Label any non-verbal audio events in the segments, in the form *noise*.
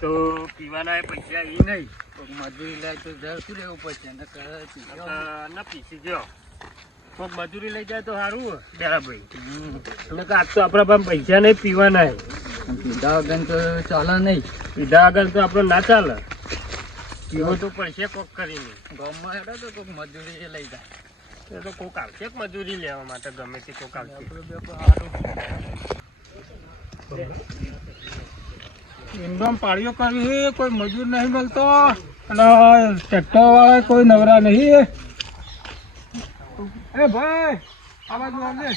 તો પીવાના એ પૈસા એ નહીં. કોક મજૂરી લાય તો શું રહેવું પડશે? ને પીસી ગયો. કોક મજૂરી લઈ જાય તો સારું બરાબર. હમ. એટલે કે આજ તો આપણા પાસે પૈસા નહીં પીવાના પીધા વગર તો ચાલે નહીં. પીધા આગળ તો આપણે ના ચાલે. પીવો તો પડશે કોક કરીને. ગામમાં હેડો તો કોક મજૂરી લઈ જાય. એ તો કોક આવશે મજૂરી લેવા માટે ગમે તે કોક આવશે. ઇન્ડોમ પાળીઓ કરવી કોઈ મજૂર નહીં મળતો. અને ટ્રેક્ટર વાળા કોઈ નવરા નહીં. એ ભાઈ આ બાજુ આવજે.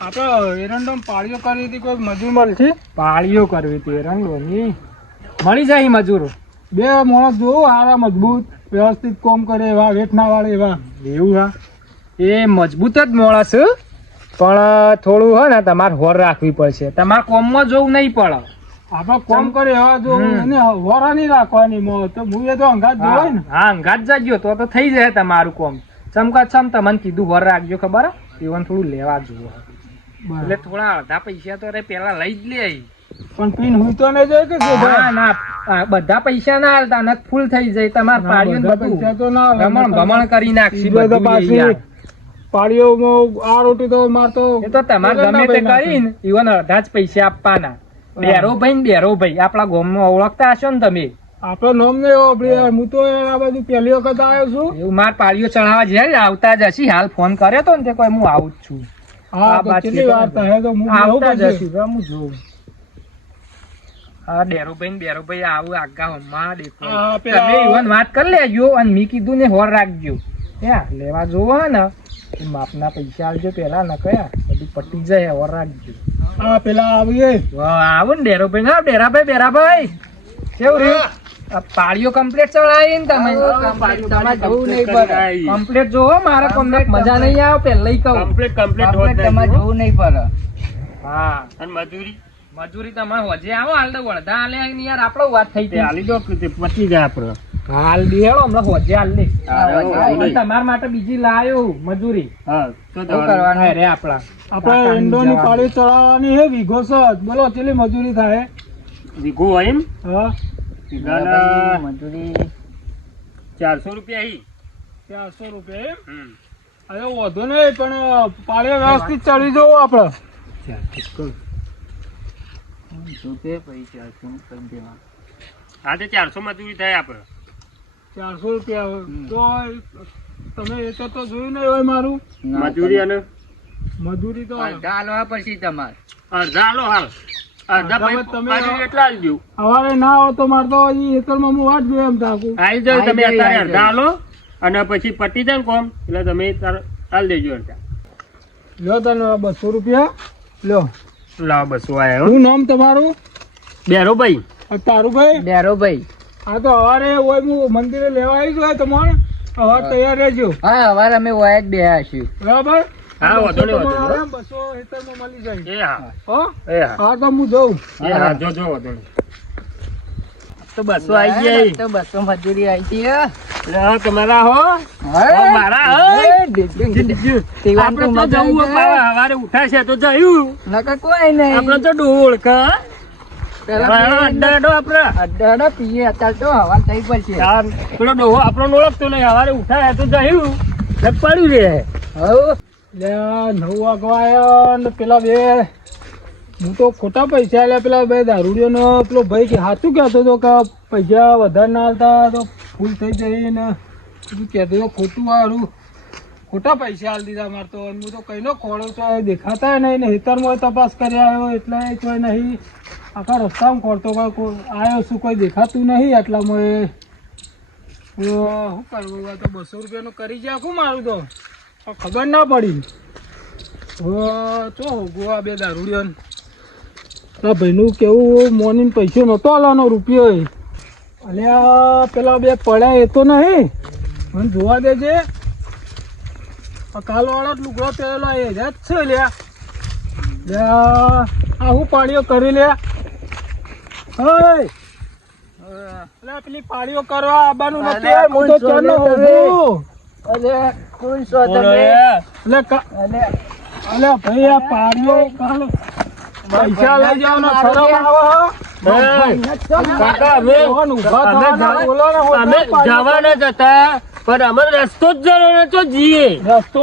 આપણે એરંડોમ પાળીઓ કરવી હતી કોઈ મજૂર મળશે પાળીઓ કરવી હતી એરંડોની. મળી જાય મજૂરો. બે માણસ જોવો સારા મજબૂત વ્યવસ્થિત કોમ કરે એવા વેઠના વાળે એવા. એવું હા. એ મજબૂત જ માણસ પણ થોડું હોય ને તમારે હોર રાખવી પડશે. તમારે કોમમાં જોવું નહીં પડે. આપણે કોમ કરે હવે જો એને હોરા નહીં રાખવાની મો તો હું એ તો અંગાત જોવાય ને. હા અંગાત જાગ્યો તો તો થઈ જાય તમારું કોમ. ચમકા ચમ તમને કીધું હોર રાખજો ખબર? એવન થોડું લેવા જુઓ. એટલે થોડા અડધા પૈસા તો અરે પેલા લઈ જ લે. પણ પીન હું તો નહીં જોઈ કે ના ના બધા પૈસા ના હાલતા ને ફૂલ થઈ જાય. તમારે પાડ્યું બધું તો ના ભમણ ભમણ કરી નાખશી બધું યાર. આ રોટી તો મારતો એ તો તમારે ગમે તે કરીને ઈવન અડધા જ પૈસા આપવાના. બેરો ભાઈ ને બેરો ભાઈ. આપણા ગામમાં ઓળખતા હશો ને તમે. આપણો નામ ને હું તો આ બાજુ પહેલી વખત આવ્યો છું. એવું માર પાડીઓ ચડાવવા જાય આવતા જ હશી. હાલ ફોન કર્યો તો ને તે કોઈ હું આવું જ છું. આ બાત છે. તો આવતા જ હશી. હું જોઉં. હા ડેરોભાઈ ને ડેરોભાઈ આવું આગા હમણાં દેખો તમે ઈવન વાત કરી લેજો અને મેં કીધું ને હોર રાખજો. લેવા જોવો ને. એ માપના પૈસા આવજો પેલા ન કયા બધું પટી જાય ઓર રાખજો. હા પેલા આવીએ. આવો ને ડેરોભાઈ ના ડેરાભાઈ ડેરાભાઈ. કેવું રહ્યું? આ પાળીઓ કમ્પ્લીટ ચડાવી ને તમે. તમારે જોવું નહીં પડે. કમ્પ્લીટ જોવો મારે કમ્પ્લીટ મજા નહીં આવે પેલા કહું. કમ્પ્લીટ કમ્પ્લીટ તમારે જોવું નહીં પડે. હા. અને મજૂરી? મજૂરી તમારે હોજે આવો હાલ તો વળધા હાલે ને યાર આપણો વાત થઈ જાય હાલી દો પતી જાય આપણે. હાલ દી હેડો હમણાં હોજે હાલ નહીં. તમારા માટે બીજી લાયો મજૂરી. હા તો કરવાનું? હા રે આપણા. આપડે ઈંડોની પાળી ચડાવવાની હે વીઘો સો બોલો કેટલી મજૂરી થાય? વીઘો હોય એમ? હા. મજૂરી. ચારસો રૂપિયા હી. ચારસો રૂપિયા એમ? અરે વધુ નહીં પણ પાળી વ્યવસ્થિત ચડી જવું તે ચારસો મજૂરી થાય આપણે. ચારસો રૂપિયા તો તમે એ તો જોયું નહીં હોય મારું. મજૂરી અને? મજૂરી તો અડધા હાલવા પછી તમારે. અડધા હાલો. હાલ આલજો ના આવો તો મારે તો હજી એકરમાં હું વાટ જોઈ એમ થાકું. આવી જાવ તમે જાય, અત્યારે અડધા હાલો અને પછી પટી જાય ને કોમ એટલે તમે તાર હાલ દેજો અડધા. લો તને બસો રૂપિયા. લો લા બસો આયા. શું નામ તમારું? બેરોભાઈ. તારું ભાઈ ડેરો ભાઈ હા તો હવારે હું મંદિરે લેવા આવી ગયો તમારે હવાર તૈયાર રહેજો. હા હવારે અમે વાયા જ બેહ્યા છીએ. બરાબર? હા વાંધો નહીં બસો વાંધો તમારે બસો હેતરમાં મળી જાય. એ હા. હો? એ હા. હા તો હું જઉં. એ હા જો જો વાંધો નહીં. તો બસો આવી જાય તો બસો મજૂરી આવી છે તમારા હો. મારા હો. તેવાનું તો આપણે તો મજા જવું હવારે ઉઠાશે તો જયું. નકર કોઈ નહીં. આપડે તો ડોળ કા પેલા અડ્ડા પીએ. અત્યારે તો હવા થઈ પડશે પેલો ડોહો આપણો ઓળખતો નહીં. હવારે ઉઠાય તો જયું. પડ્યું રે. હવ. નવ વાગવા આયા ને પેલા બે હું તો ખોટા પૈસા આલ્યા. પેલા બે દારૂડિયોનો પેલો ભાઈ કે સાચું કહેતો હતો કે પૈસા વધારે ના આવતા તો ફૂલ થઈ જાય ને બધું કહેતો હતો ખોટું વારું ખોટા પૈસા આલી દીધા મારે તો. હું તો કઈનો ખોળો છો દેખાતા નહીં ને હેતરમાં તપાસ કરી આવ્યો એટલે કોઈ નહીં. આખા રસ્તામાં કોઈ આવ્યો શું કોઈ દેખાતું નહીં એટલા મેં શું કરવું તો બસો રૂપિયાનું કરી જાય આખું મારું તો. ખબર ના પડી. ચો ગોવા બે દારૂડિયો આ ભાઈનું કેવું મોર્નિંગ પૈસો નહોતો આલાનો રૂપિયો અલ્યા, પેલા બે પડ્યા એ તો નહીં. મને જોવા દેજે. કાલવાળો લુગડો પહેરેલો એ જ છે લ્યા. આ હું પાણીઓ કરી લે પેલી કરવા આવવાનું નથી હું તો ચાલો છો લે તમે? હોભું. અરે કોણ છો તમે એ. અલે અલે ભાઈ આ પાડીઓ કાલો પૈસા લઈ જવાનો શરમ આવે હો? કાકા અમે રોહન થવાના બોલો ને, હું અમે ના પાડું. જવાના જ હતા પણ અમે રસ્તો જ જરો નતો જીએ. રસ્તો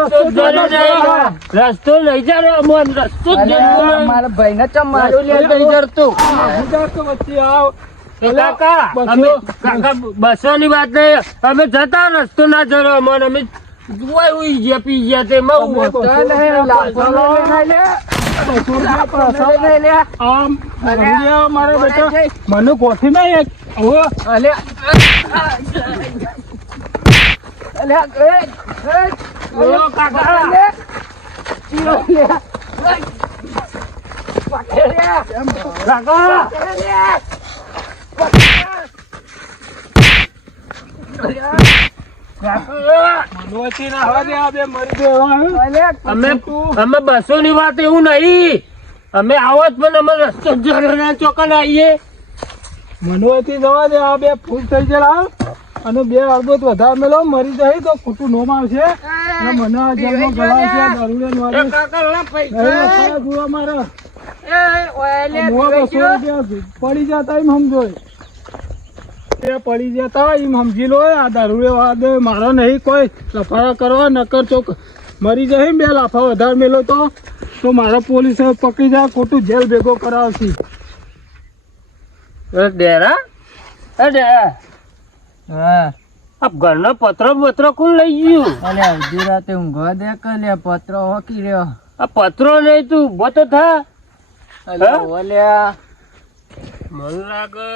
રસ્તો લઈ જ જ જવાનો જવાનો. નહીં. રસ્તો જાણો અમને રસ્તો જ જરો. નહીં. મારા ભાઈ ને ચમ માર્યું. લે જઈ જરતું જરતો વચ્ચે આવ. કાકા બસો. ની વાત નહીં. અમે જતા રસ્તો ના જરો અમને અમે જોવાય ઉઈ ગયા પી ગયા તે મઉ અમે બસો અમે અમે બસો ની વાત એવું નહીં. અમે આવો જ પણ અમે રસ્તો ચોકન આવીએ. મનોથી જવા દે આ બે ફૂલ થઈ ગયેલા અને બે અડધો વધારે મેલો મરી જાય તો ખોટું નોમ આવશે. અને મને આ જેલમાં ગળાય છે દારૂડિયા એ કાકા પૈસા. જોવા મારા. પડી જતા એમ સમજો. એ પડી જતા એમ સમજી લો આ દારૂએ વાદ મારો નહીં કોઈ લફારા કરવા નકર ચોક મરી જાય બે લાફા વધારે મેલો તો. તો મારા પોલીસ પકડી જાય ખોટું જેલ ભેગો કરાવશે. ડેરા? એ ડેરા? હા. ઘરના પત્રો પત્ર કોણ લઈ ગયું? અલે અડધી રાતે ઊંઘવા દે કે પત્રો હોકી રહ્યો. આ પત્રો નહીં તું ઊભો તો થા. અલે હા? મન લાગે.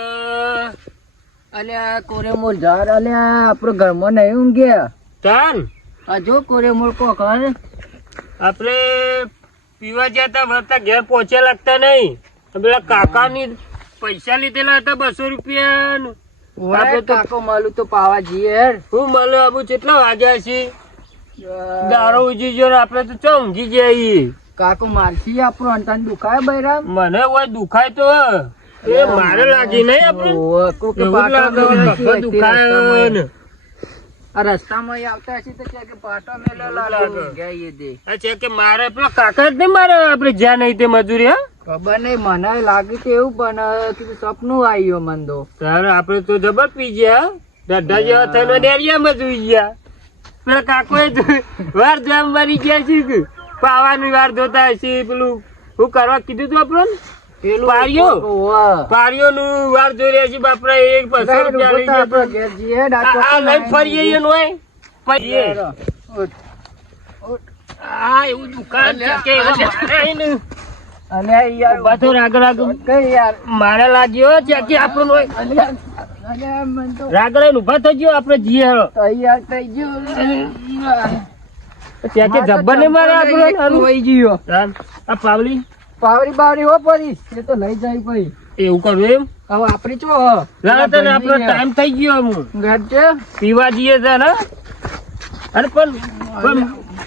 અલ્યા કોરેમોલ ઝાડ અલ્યા આપણો ઘરમાં નહીં ઊંઘ્યા ચાલ આ જો કોરે કો હે આપણે પીવા જતા વળતા ઘેર પહોંચ્યા લાગતા નહીં. પેલા કાકાની પૈસા લીધેલા હતા બસો રૂપિયા આપણે તો- કાકો માલું તો પાવા જઈએ હું મળે આબુ કેટલા વાગ્યા છે? દારો ઉજી ને આપણે તો ચો ઊંઘી જઈએ કાકો મારસી આપણો અંતન દુખાય બૈરામ. મને હોય દુખાય તો એ મારે લાગી નહીં આપણે ઓય, કોક દુખાય. ને. આ રસ્તામાં આવતા હશે તો કે કે પાટો મેલો લાગે લાગે. દે. આ છે કે મારે પેલા કાકા જ નહીં મારે આપણે જ્યાં નહીં તે મજૂરી હા. ખબર નહીં મને લાગ્યું તો એવું પણ કીધું સપનું આવ્યું મન તો. તારે આપણે તો જબર પી ગયા. દઢા જેવા થઈને ડેરિયામાં જોઈ ગયા. પેલા કાકો વાર જામ મરી ગયા છે પાવાની વાર જોતા હશે પેલું હું કરવા કીધું તું આપણને? પેલું પાળિયો? કોક, પારીઓ નું વાર જોઈ રહ્યા છે બાપરા એક બસો રૂપિયા લઈ ગયા આ ફરીએ એનું હોય ફરીએ આ એવું દુકાન છે કે એવા મારે નહીં. અલ્યા યાર ઊભા રાગ રાગ. કઈ યાર? મારે લાગ્યો છે આપણું હોય. અલ્યા અલ્યા મન તો રાગ રાગ ઊભા થજો આપણે જઈએ તૈયાર થઈ ગયું. ત્યાં જબ્બર ને મારે આપણો હોઈ ગયો. આ પાવલી? પાવરી બાવરી હો પડી એ તો લઈ જાય ભાઈ એવું કરવું એમ? હવે આપડી ચો હ. આપણો ટાઈમ થઈ ગયો હું પીવા જઈએ છે ને? અરે પણ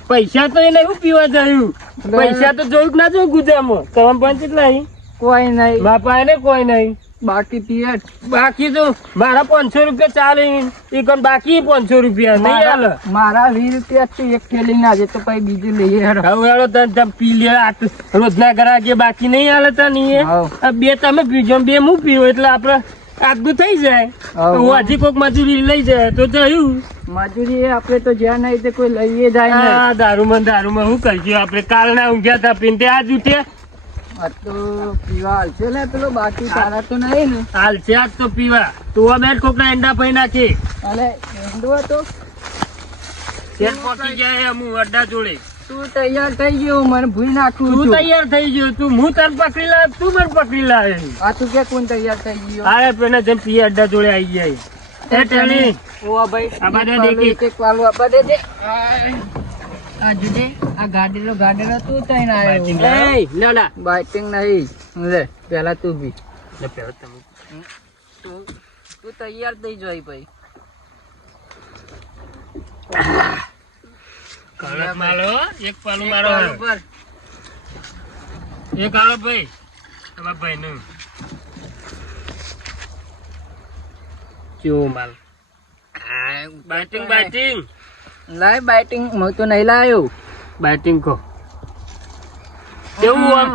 પૈસા તો એને શું પીવા જયું? પૈસા તો જોયું ના જોયું ગુજરામાં તમે પણ કેટલા કોઈ નહીં. બાપા એને કોઈ નહીં. બાકી પીએ બાકી તો મારા પાંચસો રૂપિયા ચાલે એ કોણ બાકી પાંચસો રૂપિયા? નહીં હાલે. મારા વીસ રૂપિયા છે. એક થેલી ના જે તો પછી બીજું લઈએ હવે હાલો તને તમે પી લે. આટલું રોજના કે બાકી નહીં હાલે તને એ. બે તમે પીજો બે હું પીવું? એટલે આપણે આગું થઈ જાય. તો હજી કોક મજૂરી લઈ જાય તો જયું મજૂરી આપણે તો જ્યાં નહીં તે કોઈ લઈએ જાય ને આ દારૂમાં ને દારૂમાં શું કરશું? આપણે કાલના ઊંઘ્યા હતા પીને આજ ઉઠ્યા તો પીવા હાલશે ને પેલો બાકી તારા તો નહીં ને. હાલ છે આજ તો પીવા. તું આ બેટ કોકના એંડા પૈ નાખી. અલે એંડો હું અડ્ડા જોડે. તું તૈયાર થઈ ગયો મને ભૂલી નાખું તું તૈયાર થઈ ગયો તું હું તને પકડી લાવ તું મને પકડી લાવે. આ તું કે કોણ તૈયાર થઈ ગયો? અરે પેલા જેમ પીએ અડ્ડા જોડે આવી જાય એ ટેણી. ઓ ભાઈ આ બધે દેખી. એક પાલું આ બધે દે. આ જુદે આ ગાડીનો ગાડીનો તું તઈને આવ્યો એ. લેલા બાઇટિંગ નહીં. લે પેલા તું બી. લે પહેલા તમે. તું તું તૈયાર થઈ જોઈ ભાઈ. *coughs* કડક માલ એક પાલું મારો એક આલો ભાઈ. તમારા ભાઈ નું કેવો માલ? બેટિંગ બેટિંગ લાય બાઇટિંગ હું તો નહીં લાયો. બાઇટિંગ કો કેવું આમ?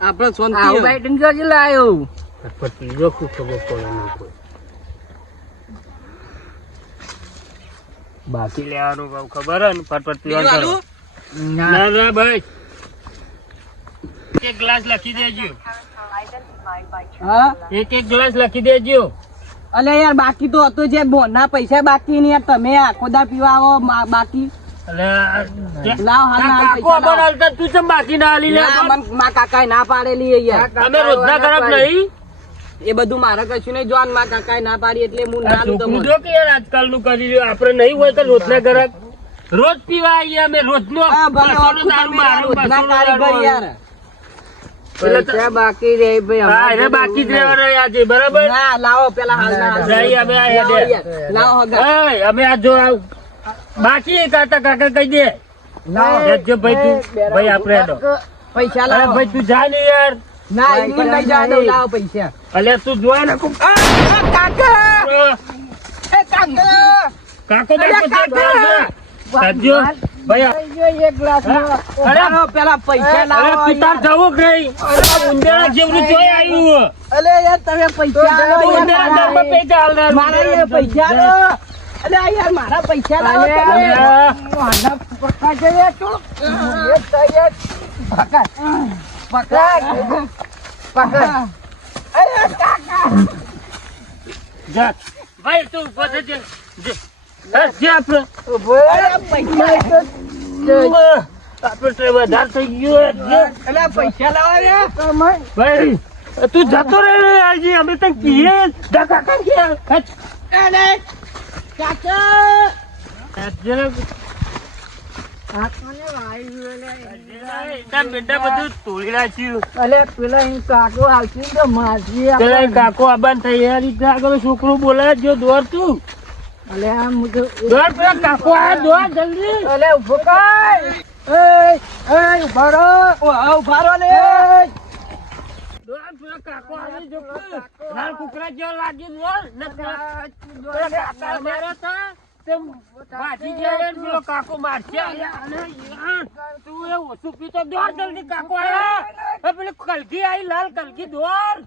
આપણે શાંતિ આવું ભાઈ ટીમ જો લાયો. શું ખબર પડે કોઈ. બાકી લેવાનું બહુ ખબર હે ને? ફટફટ પીવાનું ના. ના ભાઈ. એક ગ્લાસ લખી દેજો. હા? એક એક ગ્લાસ લખી દેજો. અલે યાર બાકી તો હતું જે બોના પૈસા બાકી ને યાર. તમે આખો દા પીવા આવો બાકી. બાકી ના પાડેલી યાર. અમે રોજના ખરાબ નહીં? એ બધું મારે કશું નહીં જોવાનું. માં કાકા ના પાડી એટલે હું ના લઉં જો કે યાર આજકાલનું કરી રહ્યું. આપણે નહીં હોય તો રોજના ગ્રાહક રોજ પીવા આવીએ અમે તો- પૈસા બાકી રે ભાઈ હા બાકી જ રહેવાના આજે બરાબર? ના લાવો પેલા ના લાવો હેડે. યાર, લાવો હગા. એય, અમે આ જો બાકી કાકા કાકા કહી દે. ભાઈ તું. ભાઈ આપણે પૈસા લાવો. ભાઈ તું જા ને યાર. ના એમને નહીં જવા દઉં, લાવો પૈસા. અલ્યા તું જોય ને કોક- એ કાકા! કાકો. હેડજો. ભાઈ એક ગ્લાસ અરે પેલા પૈસા લાવો તું જવું કે ઉંદરા જેવડું જોઈ આવ્યું અલે યાર તમે પૈસા મારા. પૈસા અલે આ યાર મારા પૈસા લાવો તમે. પકડ. પકડ. અરે કાકા. જા. ભાઈ તું ઊભો થજે. જે. આપણે અરે પૈસા તો- આપણે વધારે થઈ ગયો જે. પૈસા લાવો યાર. ભાઈ તું જતો રહે ને આજે અમે તને કહીએ જા કાકા કે હટ. અરે કાકા. કાકો છોકરું બોલાવે જો દોડ અલે આમ તો દોડ પેલા કાકો આ દોડ જલ્દી. અલે ઊભો કર. એ એ ઊભા ઓ આ ઊભા રહો દોડ પેલા કાકો આવી જો લાલ કુકરા જેવો લાગી દોડ ને પેલા કાકા મારે તા. ભાજી ગયા ને પેલો કાકો મારશે. તું એ ઓછું પીતો દોડ જલ્દી કાકો એ પેલી કલગી આવી લાલ કલગી દોડ.